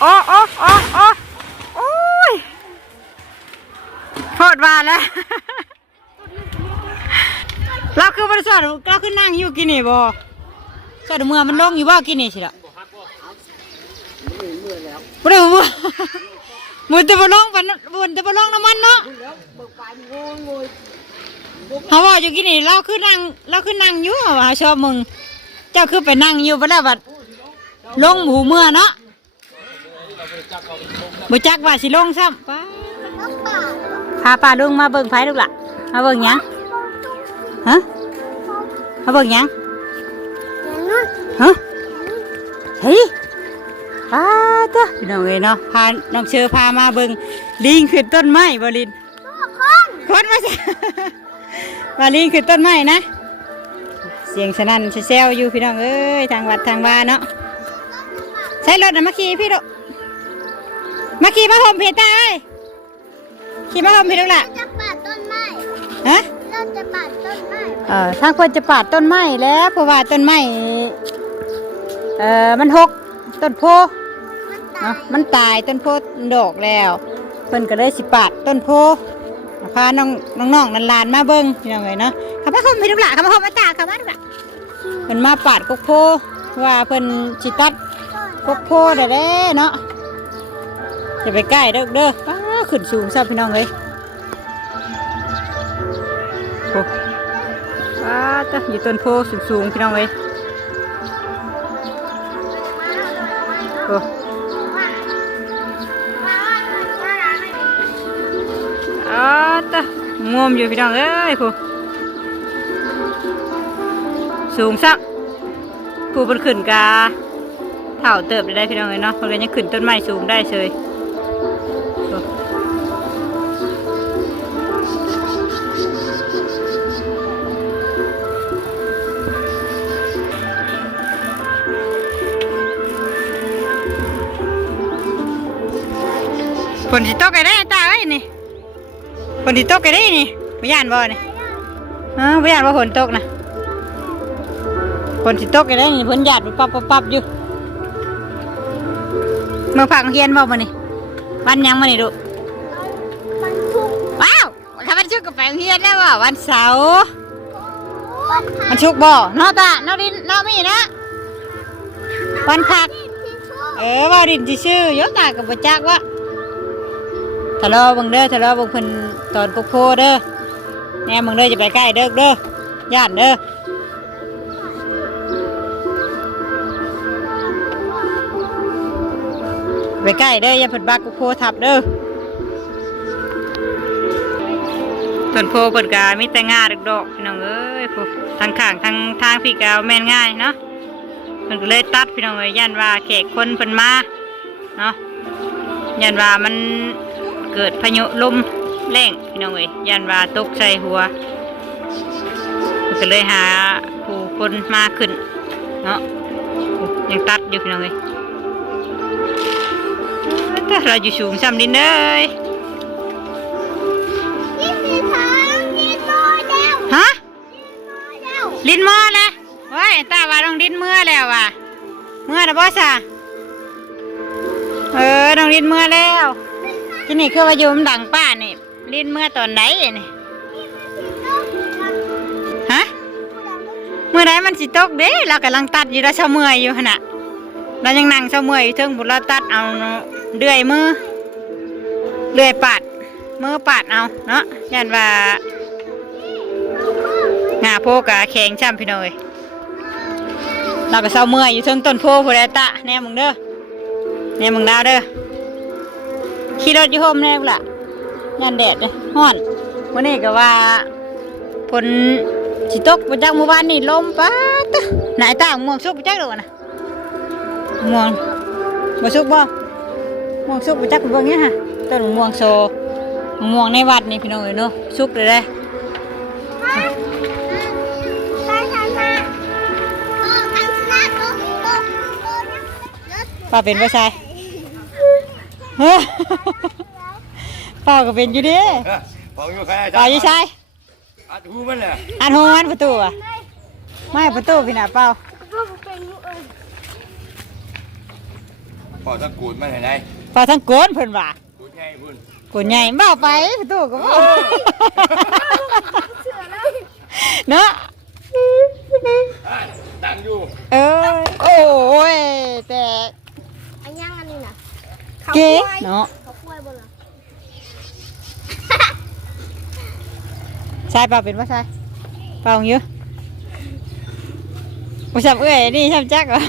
โอ้โอ้โอ้โอ้โอ้ยโทษว่าแล้วเราคือบริษัทเราคือนั่งอยู่กินนี่บ่สอดเมื่อมันลงอยู่บ่กินนี่สิล่ะบ่ได้บ่มือแต่บ่ลงปันมือแต่บ่ลงน้ำมันเนาะเขาว่าอยู่กินนี่เราคือนั่งเราคือนั่งอยู่ว่าชอบมึง เจ้าคือไปนั่งอยู่บ่แล้วบัดลงหูเมื่อเนาะ บ่จักว่าสิลงซ้ำป้าพาป้าลุงมาเบิ่งไผลูกล่ะ มาเบิ่งหยังฮะมาเบิ่งหยังฮะเฮ้ยป้าเด้อพี่น้องเอ้ยเนาะพาน้องเชอพามาเบิ่งลิงขึ้นต้นไม้บ่ลินคนมาสิว่าลิงขึ้นต้นไม้นะ เสียงสนั่นเซลอยู่พี่น้องเอ้ยทางวัดทางบ้านเนาะใช้รถนะมาขี่พี่ลูก มาขี่มาห่มเพตาเอ้ยขี่มาห่มพี่ลูกล่ะจะปาดต้นไม้ฮะเราจะปาดต้นไม้เออทางเพิ่นจะปาดต้นไม้แล้วเพราะว่าต้นไม้เออมันหกต้นโพมันตาเนาะยมันตายต้นโพดอกแล้วเพิ่นก็เลยสิปาดต้นโพพาน้องน้องๆหลานๆมาเบิ่งพี่น้องเอ้ยเนาะเขับมาห่มพี่ลูกล่ะเขับมาห่มมาตาเขับมาลูกล่ะเพิ่นมาปาดกกโพว่าเพิ่นสิตัดกกโพได้แล้เนาะ จะไปใกล้เด้อเด้อป้าขึ้นสูงซับพี่น้องเลยโอ้ป้าจ้ะอยู่ต้นโพสูงสูงพี่น้องเลยโอ้อ้าจ้ะงมอยู่พี่น้องเอ้ยผู้สูงสักผู้บนขึ้นกาเถ่าเติบได้พี่น้องเลยเนาะเพราะงั้นยังขึ้นต้นไม้สูงได้เฉย ฝนสิตกไอ้ได้ตาเอ้ยนี่ฝนสิตกไอ้ได้นี่ไม่ย่านบ่นี่เออไม่ย่านว่าฝนตกนะคนสิตกกันได้นี่เพิ่นหยาดปั๊บปั๊บปั๊บอยู่เมื่อผักเฮียนบอกมานี่วันยังมานี่ดูมันทุกว้าวข้าพเจ้ากับไปเฮียนแล้วว่าวันเสาร์วันพามันชุกบ่นอตานอดินนอมีนะ วันผัก เออว่าดินสิชื่อโยตากับบ่จักว่า ทะเลาะบังเด้อทะเลาะบังเพิ่นตอนกกโพเด้อแน่มึงเด้อจะไปใกล้เด้อเด้อย่านเด้อไปใกล้เด้ออย่าเพิ่นบักกุโพทับเด้อต้นโพเปิดกามีแต่งาดอกๆพี่น้องเอ้ยผู้ทางข้างทางทางพี่กาวแม่นง่ายเนาะเพิ่นก็เลยตัดพี่น้องเอ้ยยันว่าแขกคนเพิ่นมาเนาะยันว่ามัน เกิดพายุลมแรงพี่น้องเอ้ยยันว่าตกใส่หัวเพิ่นก็เลยหาผู้คนมาขึ้นเนาะยังตัดอยู่พี่น้องเอ้ยแต่เราอยู่สูงซ้ำดินเลยที่สีทางที่น้อยแล้วฮะน้อยแล้วลิ้นมอเลยเว้ยตาว่าต้องลิ้นเมื่อแล้วว่ะเมื่อนะบอสอะเออต้องลิ้นเมื่อแล้ว ที่นี่คือว่าอยู่มันดังป้านี่ลิ้นเมื่อตอนไหนนี่ฮะเมื่อไหนมันสิตกเด้เรากำลังตัดอยู่เราเช้าเมื่อยอยู่ขณะเรายังนั่งเช้าเมื่อยอยู่เทิงบุญเราตัดเอาเลื่อยมือเลื่อยปาดมือปาดเอาเนาะยันว่างาโพกะแข็งช่ำพี่น้อยเราก็เศร้าเมื่อยอยู่เทิงต้นโพผู้ใดตะแน่มึงเด้อแน่มึงดาวเด้อ ขี่รถอยู่โฮมแน่บุล่ะยันแดดเลยฮ้อนวันนี้ก็ว่าฝนสิตกประจักหมู่บ้านนี่ลมป้าดตึ๊ะไหนตาม่วงสุกประจักหรอนะม่วงบ่สุกบ่ม่วงสุกประจักบ่เนี่ยฮะต้นม่วงโซม่วงในวัดนี่พี่น้องเอ้ยเนาะสุกเลยเด้ป้าเป็นผู้ชาย ฮ้ยป้าก็เป็นอยู่ดิบอกอยู่ใครป้าอยู่ชายอัดหูมันแหละอันหัวอันประตูอะไม่ประตูพี่น่ะเป้าก็เป็นลูกเอ้ยพอตะกูดมาไหนไหนปลาทั้งโกนเพิ่นว่ากูดใหญ่พุ่นโกนใหญ่บ้าไปตู้ก็บ่เนาะอะตั้งอยู่เออโอ้ยแต่ อันยังอันนี้นะ เก๋เนาะเขาป่วยบนหลังชายเปล่าเป็นว่าชายเปล่าเยอะอุชับเอ้ยนี่ชับจักเหรอ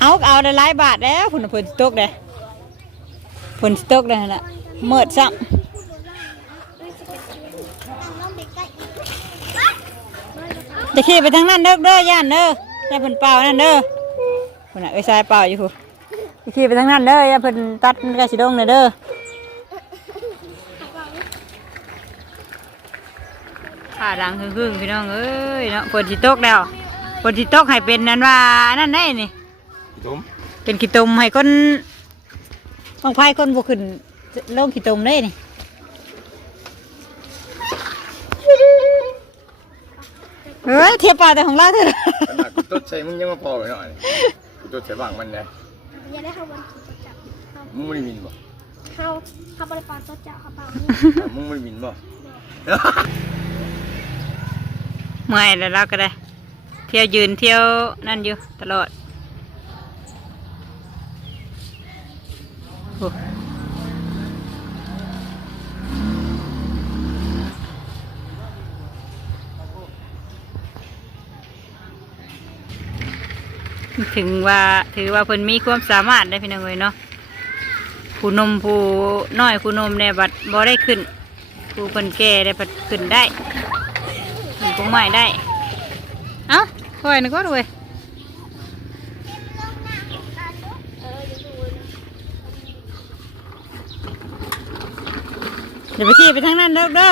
เอาก็เอาได้หลายบาทแล้วผลผลสตกเลยผลสตกเลยนั่นแหละเมิดซ้ตั้งน้องเด็กใกล้ำ จะขี่ไปทางนั้นเด้อเด้อย่านเด้อย่านเพิ่นเป่านั่นเด้อคนน่ะเอ้ยชายเป่าอยู่พูจะขี่ไปทางนั้นเด้อย่านเพิ่นตัดกระสิดงเลยเด้อขาดังครึ่งๆพี่น้องเอ้ยเนาะฝนสิตกแล้วฝนสิตกให้เป็นนั่นว่านั่นได้นี่ตุ้มเป็นขี้ตุ่มให้คนบางไพ่คนบุขึ้นลงขี้ตุ่มได้นี่ เฮ้ยเทียบปลาแต่ของเราเถอะขนาดกูต้นใส่มึงยังมาพอไปหน่อยกูต้นใส่บ้างมันนะอย่าได้เข้าวันที่จับมึงไม่ได้มินบ่เข้าเข้าบริปารโต๊ะเจ้าเข้าเปล่าอะมึงไม่ได้มินบ่เมื่อยแล้วเราก็ได้ เที่ยวยืนเที่ยวนั่นอยู่ตลอด ถึงว่าถือว่าเพิ่นมีความสามารถได้พี่น้องเลยเนาะผู้นมผู้น้อยผู้นมเนี่ยบัดบ่ได้ขึ้นผู้เพิ่นแก่ได้บัดขึ้นได้ขึ้นกงไม้ได้เอ้าถอยนึกว่าด้วยเดี๋ยวไปขี่ไปทางนั้นเด้อเด้อ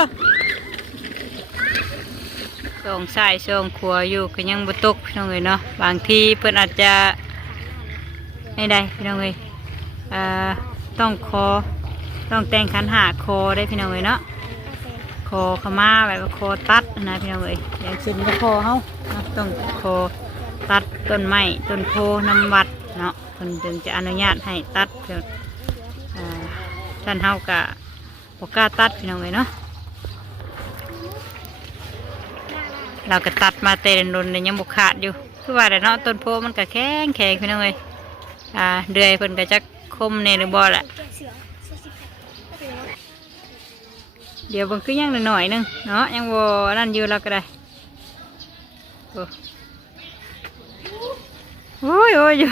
ส่องสายส่องขัวอยู่ก็ยังบ่ตกพี่น้องเอ้ยเนาะบางทีเพิ่นอาจจะไม่ได้พี่น้องเอ้ยอ่าต้องคอต้องแต่งขันหาคอได้พี่น้องเอ้ยเนาะคอขม่าแบบว่าคอตัดนะพี่น้องเอ้ยอย่างขึ้นก็คอเฮาเนาะต้องคอตัดต้นไม้ต้นโพน้ำวัดเนาะเพิ่นถึงจะอนุญาตให้ตัดเพิ่นอ่าท่านเฮากะบ่กล้าตัดพี่น้องเอ้ยเนาะ เราก็ตัดมาเตนดนเลยยังบุขาดอยู่คือว่าแต่เนาะต้นโพมันก็แข็งแข็งพี่น้องเลยอ่าเดือยเพิ่นก็จะคมในหรือบ่แหละเดี๋ยวเบิ่งคือยังหน่อยหนึงเนาะยังบ่นั่นอยู่เราก็ได้โอ้โอ้ยโอ้ยอยู่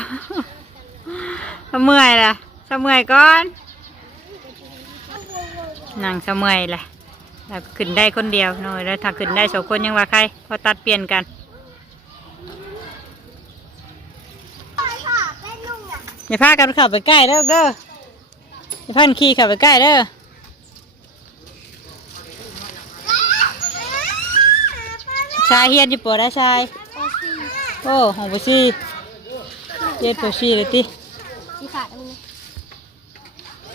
สเมื่อยล่ะสเมื่อยก่อนนั่งสเมื่อยล่ะ แล้วขึ้นได้คนเดียวหน่อยแล้วถ้าขึ้นได้สองคนยังว่าใครพอตัดเปลี่ยนกันค่ะแม่นุ่งอะอย่าพากันเข้าไปใกล้เด้อเด้ออย่าพากันขี่เข้าไปใกล้เด้อชายเฮียนอยู่ปอได้ชายโอ้ซีโอ้ของปซี่เย็ดปซี่เลยติสีขาดอันนี้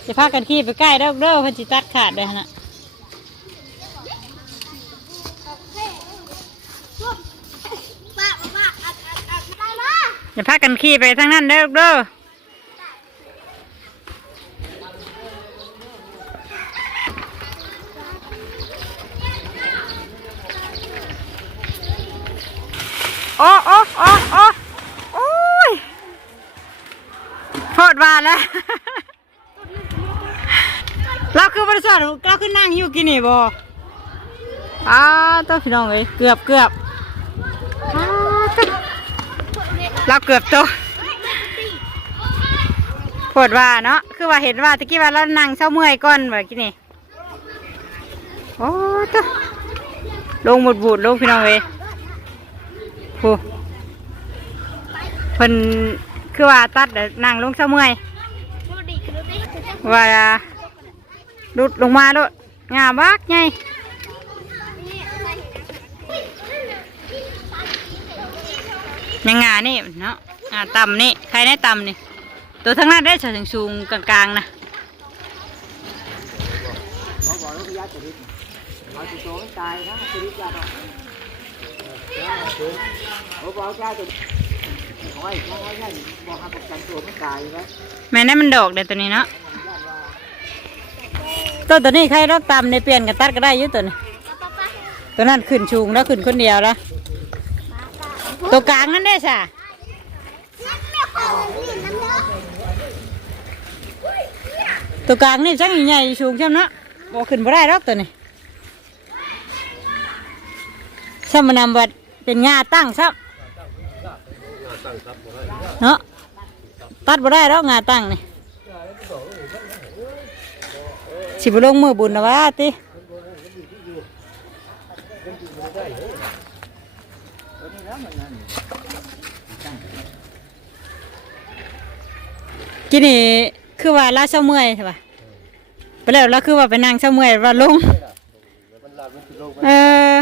อย่าพากันขี่ไปใกล้เด้อเด้อเพันจิตัดขาดเลยหั่นนะ ป้าป้าอัดอัดอัดได้มา อย่าพากันขี่ไปทางนั้นเด้อเด้อโอ้โอ้โอ้โอ้โอ้ยโทษว่าแล้วเราคือบริษัทเราคือนั่งอยู่กินนี่บ่อ้าตัวพี่น้องเอ้ยเกือบเกือบอ้าตัว เราเกือบตัวดว่าเนาะคือว่าเห็นว่าตะกี้ว่าเรานั่งเช้าเมื่อยก่อนแบบกินนี่โอ้ตัวลงหมดบูดลงพี่น้องเอ้ยโหเพิ่นคือว่าตัดเดี๋ยวนั่งลงเช้าเมื่อยว่าลุดลงมาโลดงามบักไง ยังงานี่เนาะงาต่ำนี่ใครได้ต่ำนี่ตัวทั้งนั้นได้ฉถึงสูงกลางๆนะเอาสิโตมันตายนะมันจะรีบยาดอกจ้าถึงโอ้บอกจ้าจะโอ้ยน้องไอ้ยันบอกให้ประกันตัวมันตายไหมแม่นั่นมันดอกเดี๋ยวตัวนี้เนาะตัวตัวนี้ใครรอกตามในเปลี่ยนกันตัดก็ได้อยุ่ตัวนี้ป้าป้าตัวนั้นขึ้นชูงแล้วขึ้นคนเดียวแล้ว ตัวกลางนั่นได้สะนั่นแม่ของนี่นั่นเนาะตัวกลางนี่จังใหญ่ๆชูงใช่ไหมเนาะบอกขึ้นบ่ได้หรอกตัวนี้สมนำบัดเป็นงาตั้งซับเนาะตัดบ่ได้หรอกงาตั้งนี่สิบลงมือบุญนะวะติ กินนี่คือว่าลาเช้าเมื่อยใช่ปะไปแล้วเราคือว่าไปนั่งเช้าเมื่อยว่าลง เออ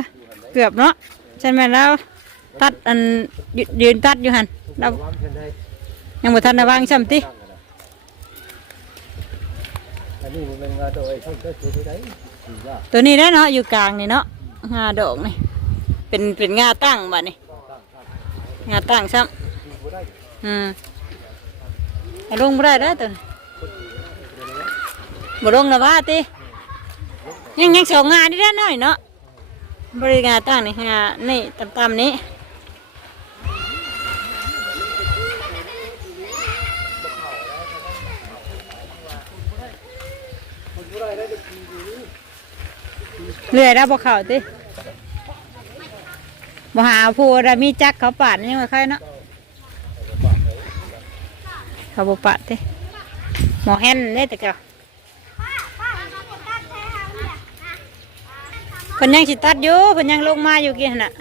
เกือบเนาะใช่ไหมแล้ว ตัดอันยืยืนตัดอยู่หันเรายังบ่ทันระวังซ้ำติอันนี้นเป็นงาโดยเขาจะช่วยได้ดีว่าตัวนี้ได้เนาะอยู่กลางนี่เนาะงาดอกนี่เป็นเป็นงาตั้งบัดนี่งาตั้งซ้ำอืม ลงบ่ได้แล้วตัวบ่ลงแล้วว่าติยังยังสองงานนี่ได้หน้อยเนาะบริงารตั้งนี่งานี่ต่ำๆนี้เรื่อยแล้วบ่เข่าติบ่หาผู้ใดมีจักเขาปาดยังไงใครเนาะ เขาบ่ปาดติหมอแฮนเด้แต่เก็เพิ่นยังสิตัดอยู่เพิ่นยังลงมาอยู่กี่นน่ะ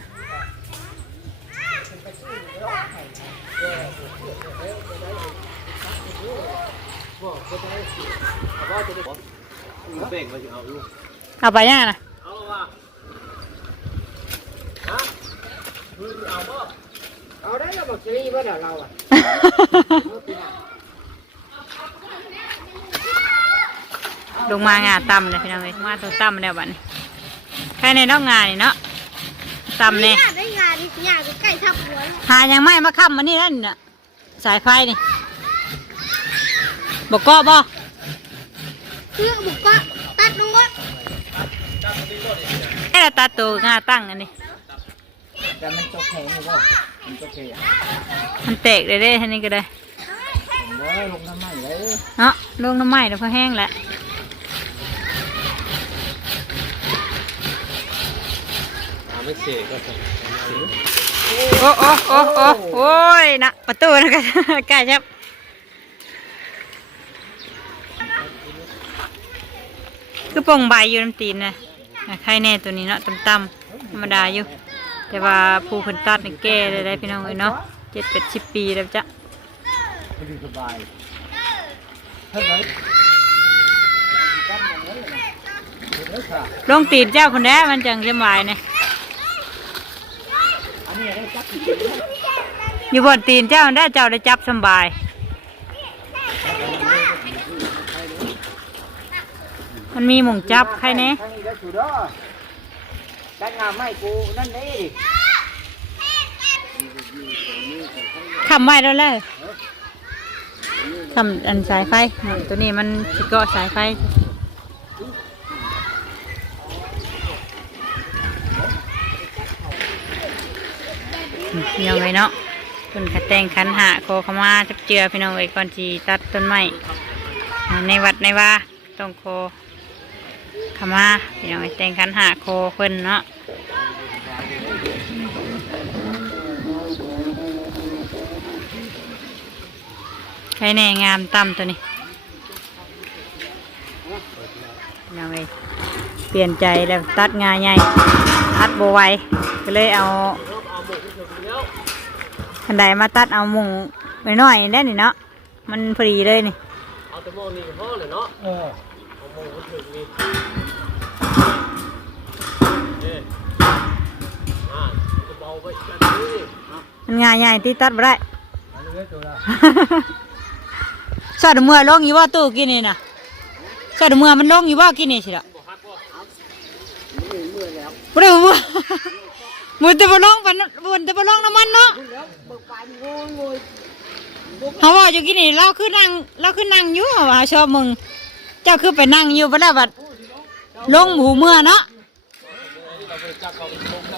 เอาไปยังน่ะเอาว่าฮะเอาบ่ เอาได้แล้วบอกจะรีว่าเดี๋ยวเราอะลงมางาต่ำเลยพี่น้องเอ้ยมาตัวต่ำแล้วบัดนี้ใครในนอกงานนี่เนาะต่ำเนี่ยอยากได้งานอยากใกล้ทับหัวหายังไม่มาค้ำมานี่นั่นน่ะสายไฟนี่บอกก็บ่เพื่อบุกก็ตัดนู้นให้เราตัดตัวงาตั้งอันนี้แต่มันตกแข็งอยู่บ่ มันตกแข็งมันแตกเลยเด้ทีนี้ก็ได้ผมว่าลงน้ำมันเลยเนาะลงน้ำไหม้แล้วพอแห้งแล้วไม่เสียก็โอ้โอ้โอ้โอ้โอ้ยนะประตูนะกันใกล้ครับคือป่องใบอยู่น้ำตีนนะใครแน่ตัวนี้เนาะต่ำๆธรรมดาอยู่ แต่ว่าผู้คนตัดนี่แก่เลยได้พี่น้องเอ้ยเนาะเจ็ดแปดสิบปีแล้วจ้ะสบายเท่าไหร่ลงตีนเจ้าคนแด้มันจังสบายเนี่ยอันนี้ได้จับอีกอยู่บนตีนเจ้าได้เจ้าได้จับสบายมันมีหมุงจับใครเน่ทางนี้ได้สุดย อดการงานไม่กูนั่นนี่ทำไว้แล้วแหละทำอันสายไฟ ตัวนี้มันสิเกาะสายไฟพี่น้องเอ้ยเนาะคุณขัดแต่งขันหาโคขมาจับเจือพี่น้องเอ้ยก่อนจีตัดต้นไม้ในวัดในว่าต้องโคขมาพี่น้องเอ้ยแต่งขันหาโคเพิ่นเนาะ ใครแน่งามต่ำตัวนี้พี่น้องเอ้ยเปลี่ยนใจแล้วตัดงาใหญ่ตัดโบไหวก็เลยเอาคันใดมาตัดเอามุงไปหน่อยได้นี่เนาะมันพอดีเลยนี่เอาแต่โมนี่พ่อเลยเนาะเออเอาโมมันถึงนี่เอ๊ะอ่าจะเบาไปแบบนี้อะ มันง่ายใหญ่ที่ตัดบ่ได้อันนี้ตัวละสอดเมื่อลงอยู่ว่าตู้กินนี่นะสอดเมื่อมันลงอยู่ว่ากินนี่สิละบอกฮักว่าบุญจะบ่ลงปานบุญจะบ่ลงน้ำมันเนาะคุณแล้วเบิกปานโง่โง่เขาบอกอยู่กี่นี่เราคือนั่งเราคือนั่งอยู่ว่าชอบมึง เจ้าคือไปนั่งอยู่บ่ได้บัดลงหมูเมื่อเนาะ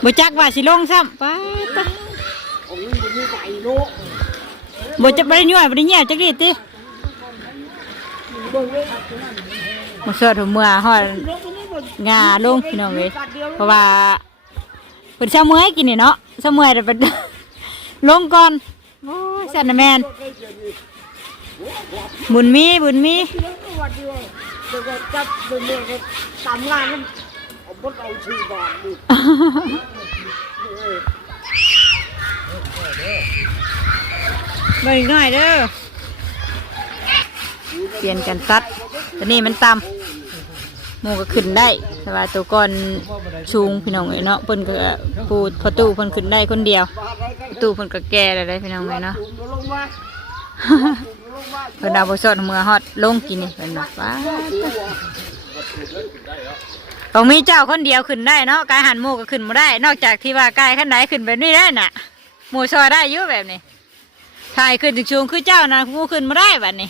บ่จักว่าสิลงซ้ำป้า ตะผมนี่มันมีไก่โลบ่จะบ่ได้ย่อยบ่ได้เหี่ยวจักดิติเบิ่งเลยบ่สอดหัวเมื่อฮอดรถตัวนี้หมดงาลงพี่น้องเอ้ยกัดเดียวเพราะว่าเพิ่นเช้าเมื่อยกินนี่เนาะเช้าเมื่อยแต่เป็นลงก่อนโอ้ยสันน่ะแม่นบุญมีบุญมีเดียววัดเดียวเดี๋ยวก็จับเดี๋ยวเดี๋ยวก็ตามงานนั้นเอาบดเอาชื่อบาทดิ เบิ่งหน่อยเด้อเปลี่ยนกันตัดแต่นี่มันต่ำหมูก็ขึ้นได้แต่ว่าตัวก่อนสูงพี่น้องเอ้ยเนาะเพิ่นก็ปูพอตู้เพิ่นขึ้นได้คนเดียวบาทอะไรกันประตูเพิ่นก็แก่ได้พี่น้องเอ้ยเนาะจุ่มลงมาจุ่มลงมาเพิ่นเอาบสดเมื่อฮอดลงกินนี่เพิ่นบอกว่าต้องมีเจ้าคนเดียวขึ้นได้เนาะกายหันหมูก็ขึ้นบ่ได้ นอกจากที่ว่ากายขั้นใดขึ้นแบบนี้ได้น่ะ หมูซอยได้อยู่แบบนี้ถ่ายขึ้นถึงสูงคือเจ้านะหมู่ขึ้นบ่ได้แบัดนี้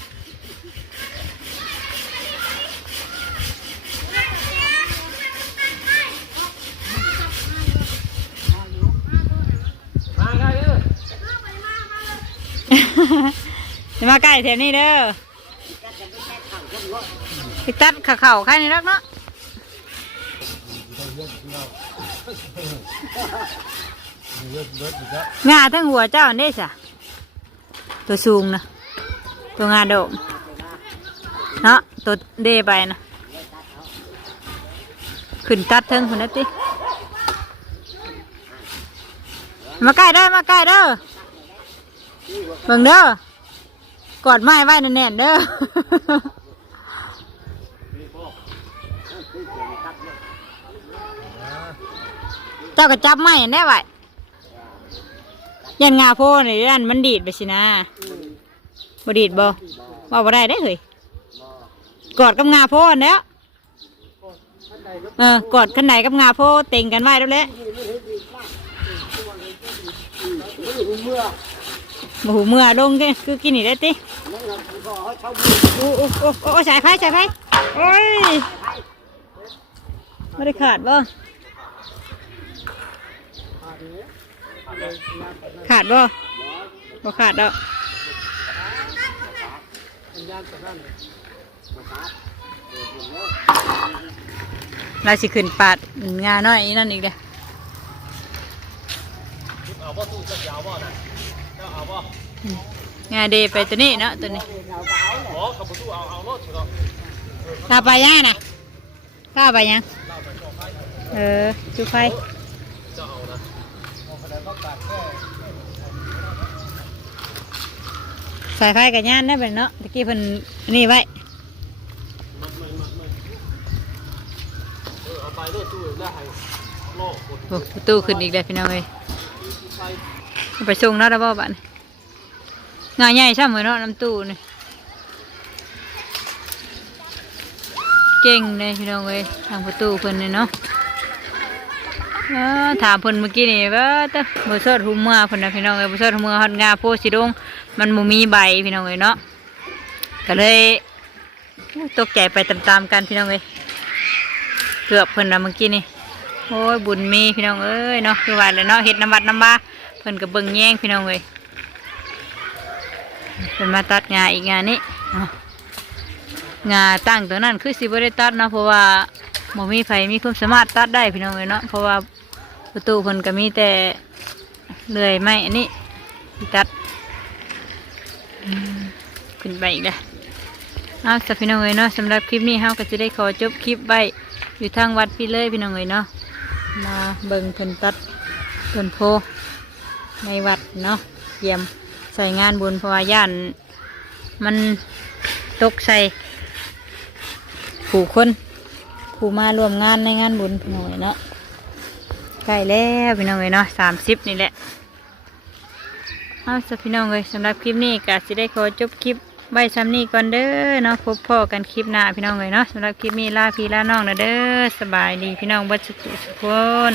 จะมาใกล้แถวนี้เด้อไปตัดขาเข่าใครนี่รักเนาะ งาทั้งหัวเจ้าอันนี้สะตัวสูงนะตัวงาโดมเนาะตัวเดไปนะขึ้นตัดเทิงคนนั้นติมาใกล้เด้อมาใกล้เด้อเบิ่งเด้อกอดไม้ไว้แน่นๆเด้อเจ้าก็จับไม้แน่ไว้ ยันงาโพนี่ยันมันดีดไปสินะบ่ดีดบ่ว่าบ่ได้ได้อเฮ้ยกอดกับงาโพนแล้วเออกอดขันไหนกับงาโพเต็งกันไว้แล้วแหละเมื่อบ่หูเมื่อลงก็คือกินนี่ได้ตินั่นแหละผมก็ให้เขาโอ้โอ้โอ้โอ้สายไฟสายไฟโอ้ยไม่ได้ขาดบ่ ขาดบ่บ่ขาดดอกเราสิขึ้นปาดงาน้อยอีนั่นอีกเด้อเอาน่ะเจ้าเอาบ่งาเดไปตัวนี้เนาะตัวนี้ลาไปย่านะลาไปยัง เออจุไฟ สายไฟกับย่านได้เป็นเนาะตะกี้เพิ่นอันนี่ไว้เออเอาไปรถตู้ได้ให้โลกกดโอ้ประตูขึ้นอีกแล้วพี่น้องเอ้ยไปส่งเนาะระบบบัดนี้งานใหญ่ช่ำเหมือนเนาะน้ำตู้นี่เก่งเลยพี่น้องเอ้ยทางประตูเพิ่นนี่เนาะ เออถามเพิ่นเมื่อกี้นี่ว่าเต้บ่สดหูเมื่อเพิ่นนะพี่น้องเอ้ยบ่สดหูเมื่อฮอดงาโพสิดง มันบ่มีใบพี่น้องเอ้ยเนาะก็เลยตกใจไปตามๆกันพี่น้องเอ้ยเกือบเพิ่นนะเมื่อกี้นี่โอ้ยบุญมีพี่น้องเอ้ยเนาะคือว่าเลยเนาะเฮ็ดน้ำบัดน้ำบาเพิ่นก็เบิ่งแย่งพี่น้องเอ้ยเพิ่นมาตัดงาอีกงานนี้เนาะงาตั้งตัวนั้นคือสิบ่ได้ตัดเนาะเพราะว่า บ่มีไผมีความสามารถตัดได้พี่น้องเอ้ยเนาะเพราะว่าประตูเพิ่นก็มีแต่เลื่อยไม้อันนี้ที่ตัดขึ้นไปอีกแล้วเอาสักพี่น้องเอ้ยเนาะสำหรับคลิปนี้เฮาก็จะได้ขอจบคลิปไว้อยู่ทางวัดพี่เลยพี่น้องเอ้ยเนาะมาเบิ่งเพิ่นตัดต้นโพในวัดเนาะเยี่ยมใส่งานบุญเพราะว่าย่านมันตกใส่ผู้คน ผู้มาร่วมงานในงานบุญพี่น้องเอ้ยเนาะใกล้แล้วพี่น้องเลยเนาะสามสิบนี่แหละเอาสพี่น้องเลยสำหรับคลิปนี้ก็สิได้ขอจบคลิปไว้ซ้ำนี่ก่อนเด้อเนาะพบพ่อกันคลิปหน้าพี่น้องเลยเนาะสำหรับคลิปนี้ลาพี่ลาน้องนะเด้อสบายดีพี่น้องบัดสุขสุขคน